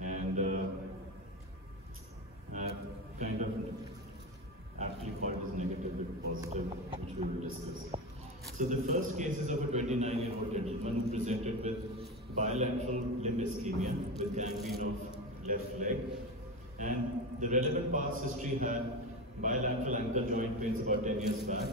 and I've kind of actually called this negative but positive, which we will discuss. So the first case is of a 29-year-old gentleman who presented with bilateral limb ischemia with gangrene of left leg, and the relevant past history had bilateral ankle joint pains about 10 years back.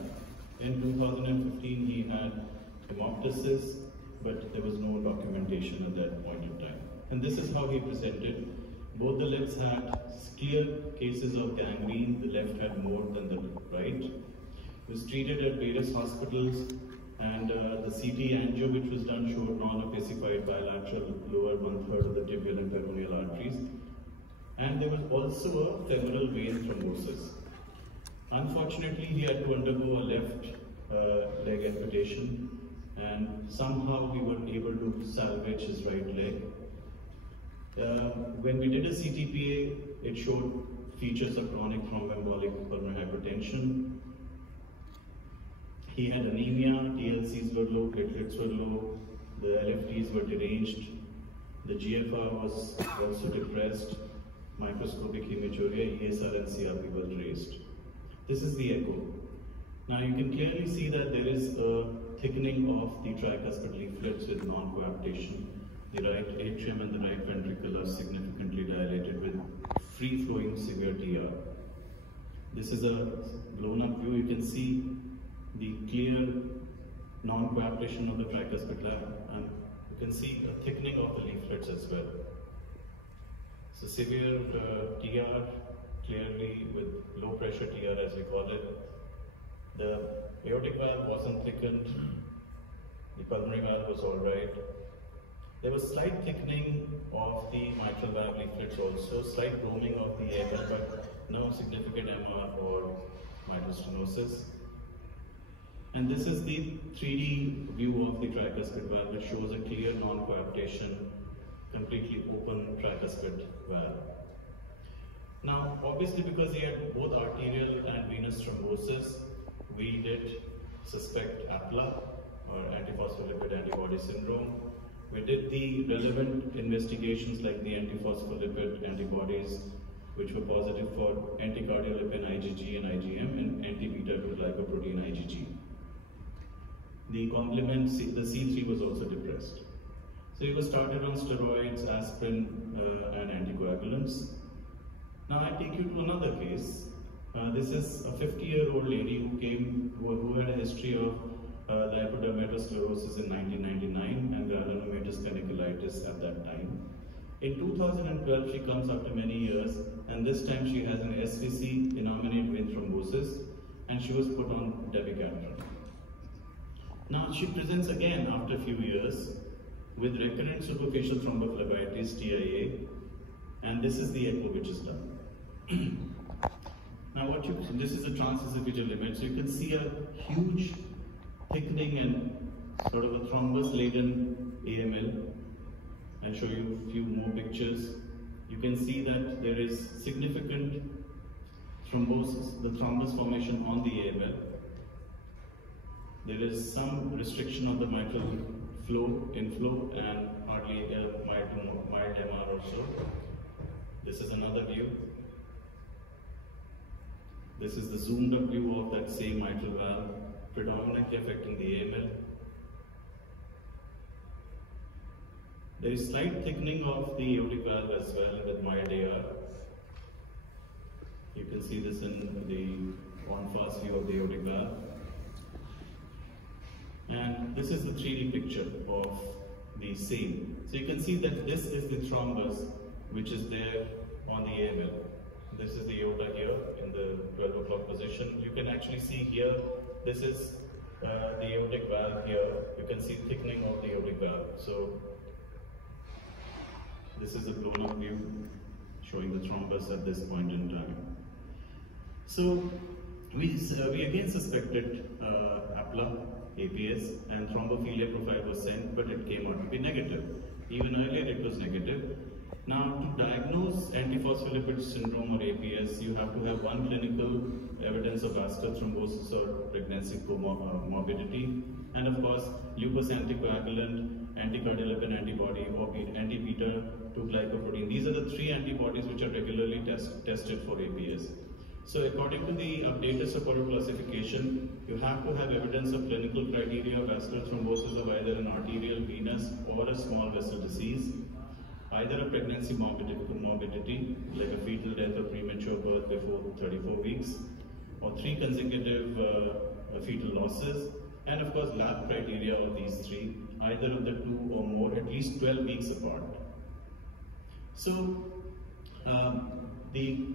In 2015 he had hemoptysis, but there was no documentation at that point in time. And this is how he presented. Both the legs had clear cases of gangrene, the left had more than the right. He was treated at various hospitals, and the CT angio which was done showed non-opacified bilateral lower 1/3 of the tibial and peroneal arteries. And there was also a femoral vein thrombosis. Unfortunately, he had to undergo a left leg amputation, and somehow we were able to salvage his right leg. When we did a CTPA, it showed features of chronic thromboembolic pulmonary hypertension. He had anemia, TLCs were low, platelets were low, the LFTs were deranged, the GFR was also depressed, microscopic hematuria, ESR and CRP was raised. This is the echo. Now you can clearly see that there is a thickening of the tricuspid leaflets with non-coaptation. The right atrium and the right ventricle are significantly dilated with free-flowing severe TR. This is a blown-up view. You can see the clear non-coaptation of the tricuspid lab, and you can see a thickening of the leaflets as well. So severe TR, clearly with low pressure TR as we call it. The aortic valve wasn't thickened, the pulmonary valve was alright. There was slight thickening of the mitral valve leaflets also, slight broming of the AFL, but no significant MR or mitral stenosis. And this is the 3D view of the tricuspid valve, which shows a clear non-coaptation, completely open tricuspid valve. Now, obviously, because he had both arterial and venous thrombosis, we did suspect APLA, or antiphospholipid antibody syndrome. We did the relevant investigations like the antiphospholipid antibodies, which were positive for anticardiolipin IgG and IgM and anti-beta-glucoprotein IgG. The complement, the C3 was also depressed. So he was started on steroids, aspirin, and anticoagulants. Now I take you to another case. This is a 50-year-old lady who had a history of lipodermatosclerosis in 1999 and granulomatous panniculitis at that time. In 2012, she comes after many years, and this time she has an SVC, innominate vein thrombosis, and she was put on dabigatran. Now she presents again after a few years with recurrent superficial thrombophlebitis, TIA, and this is the echo which is done. Now this is a transesophageal image, so you can see a huge thickening and sort of a thrombus-laden AML. I'll show you a few more pictures. You can see that there is significant thrombosis, the thrombus formation on the AML. There is some restriction of the mitral inflow, and hardly a mild MR or so. This is another view. This is the zoomed up view of that same mitral valve, predominantly affecting the AML. There is slight thickening of the aortic valve as well with mild AR. You can see this in the on-fast view of the aortic valve. And this is the 3D picture of the same. So you can see that this is the thrombus which is there on the AML. This is the aorta here in the 12 o'clock position. You can actually see here, this is the aortic valve here. You can see thickening of the aortic valve. So this is a blown up view showing the thrombus at this point in time. So we again suspected APLA, APS, and thrombophilia profile was sent, but it came out to be negative. Even earlier it was negative. Now, to diagnose antiphospholipid syndrome or APS, you have to have one clinical evidence of vascular thrombosis or pregnancy comorbidity, and of course, lupus anticoagulant, anticardiolipin antibody, or anti-beta to glycoprotein. These are the three antibodies which are regularly tested for APS. So according to the updated Sapporo classification, you have to have evidence of clinical criteria of vascular thrombosis of either an arterial, venous or a small vessel disease, either a pregnancy morbidity like a fetal death or premature birth before 34 weeks, or 3 consecutive fetal losses, and of course lab criteria of these 3, either of the 2 or more, at least 12 weeks apart. So the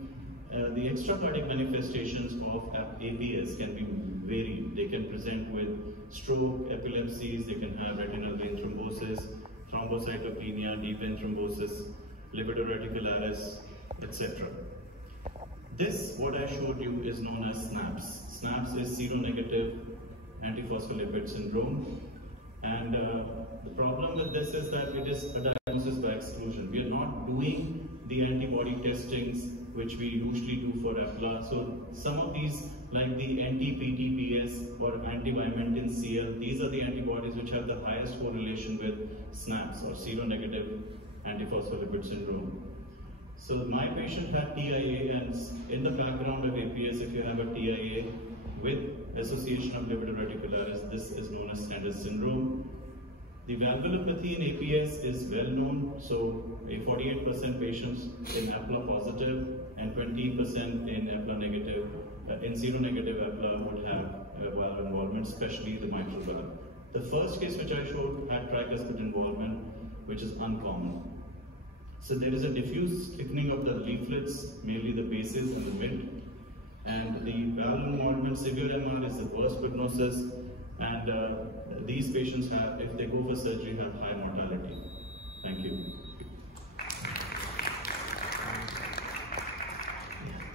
extracardiac manifestations of APS can be varied. They can present with stroke, epilepsies, they can have retinal vein thrombosis, thrombocytopenia, deep vein thrombosis, lipidoreticularis, etc. This, what I showed you, is known as SNAPS. SNAPS is seronegative antiphospholipid syndrome, and the problem with this is that it is a diagnosis by exclusion. We are not doing the antibody testings which we usually do for APLA. So some of these, like the anti-PTPS or anti-vimentin CL, these are the antibodies which have the highest correlation with SNAPS or seronegative antiphospholipid syndrome. So my patient had TIA, and in the background of APS, if you have a TIA with association of lipidoreticularis, this is known as Sanders syndrome. The valvulopathy in APS is well known, so 48% patients in APLA positive and 20% in APLA negative, in seronegative APLA would have valve involvement, especially the mitral valve. The first case which I showed had tricuspid involvement, which is uncommon. So there is a diffuse thickening of the leaflets, mainly the bases and the mid, and the valve involvement, severe MR is the worst prognosis, and these patients have, if they go for surgery, have high mortality. Thank you.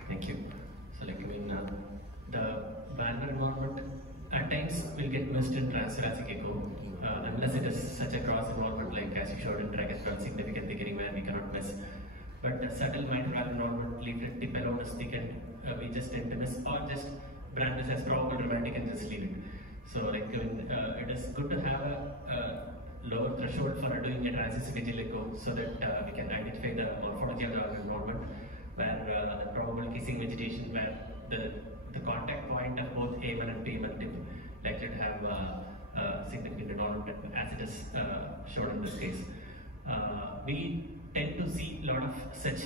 Thank you. So the valve involvement at times will get missed in transthoracic echo, unless it is such a cross involvement like as you showed in tricuspid significant thickening where we cannot miss. But subtle mitral valve involvement, leaflet tip alone is thickened, we just tend to miss, or just brand this as probable dramatic and just leave it. So it is good to have a lower threshold for doing a transesophageal echo so that we can identify the morphology of the valve involvement, where the probable kissing vegetation, where the contact point of both A1 and P1 tip likely to have significant involvement as it is shown in this case. We tend to see a lot of such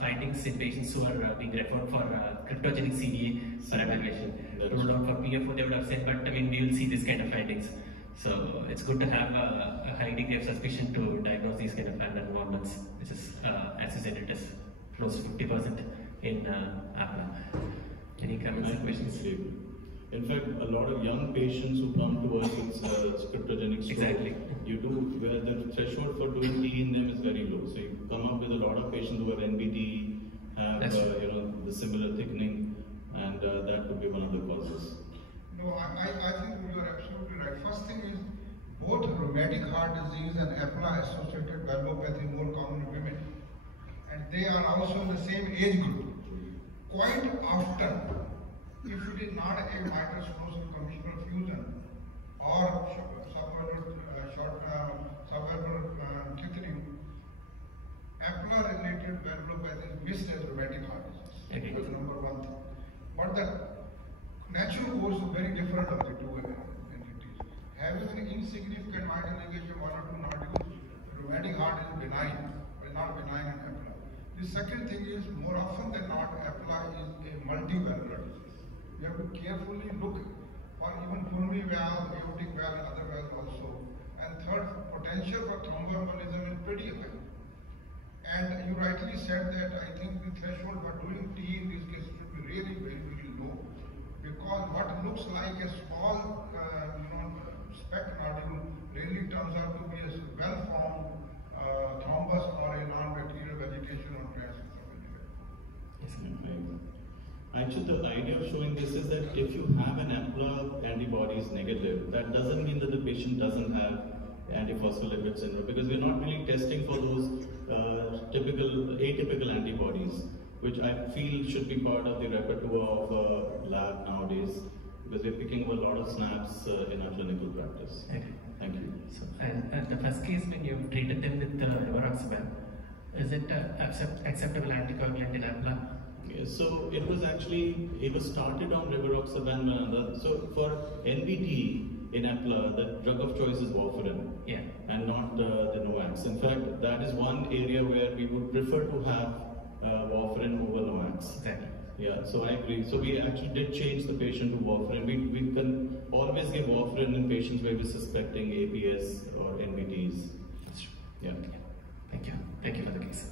findings in patients who are being referred for cryptogenic CDA for evaluation. Ruled out for PFO, they would have said, but I mean, we will see this kind of findings. So it's good to have a high degree of suspicion to diagnose these kind of valve involvements, which is, as you said, it is close to 50% in APLA. Any comments or questions? In fact, a lot of young patients who come to us with cryptogenic stroke, exactly. you do, where the threshold for doing T in them is very low. So you come up with a lot of patients who have NBD, have the similar thickening, and that could be one of the causes. No, I think you are absolutely right. First thing is, both rheumatic heart disease and APLA-associated valvopathy more common in women, and they are also in the same age group. Quite often, if it is not a mitral stenosis commissural fusion or subvalvular thickening, APLA-related valvulopathy is missed as rheumatic heart disease. Okay. That's number one thing. But the natural course is very different of the two entities. Having an insignificant mitral ligation, 1 or 2 nodules, rheumatic heart is benign, but not benign in APLA. The second thing is, more often than not, APLA is a multivalvular disease. You have to carefully look for even pulmonary valve, aortic valve, and other valves also. And third, potential for thromboembolism is pretty high. And you rightly said that I think the threshold for doing T in this case should be really very, very low. Because what looks like a small speck nodule really turns out to be a well-formed thrombus or a non-bacterial vegetation on transesophageal. Actually, the idea of showing this is that if you have an APLA antibodies negative, that doesn't mean that the patient doesn't have antiphospholipid syndrome, because we're not really testing for those atypical antibodies, which I feel should be part of the repertoire of lab nowadays, because we're picking up a lot of SNAPs in our clinical practice. Okay. Thank you. So, and the first case when you treated them with rivaroxaban, Is it acceptable anticoagulant in APLA? Yeah, so it was started on rivaroxaban. So for NBT in APLA, the drug of choice is warfarin, Yeah. and not the NOACs. In fact, that is one area where we would prefer to have warfarin over NOACs. Exactly. Yeah, so I agree. So we actually did change the patient to warfarin. We can always give warfarin in patients where we're suspecting APS or NBTs. That's true. Yeah. Thank you. Thank you for the case.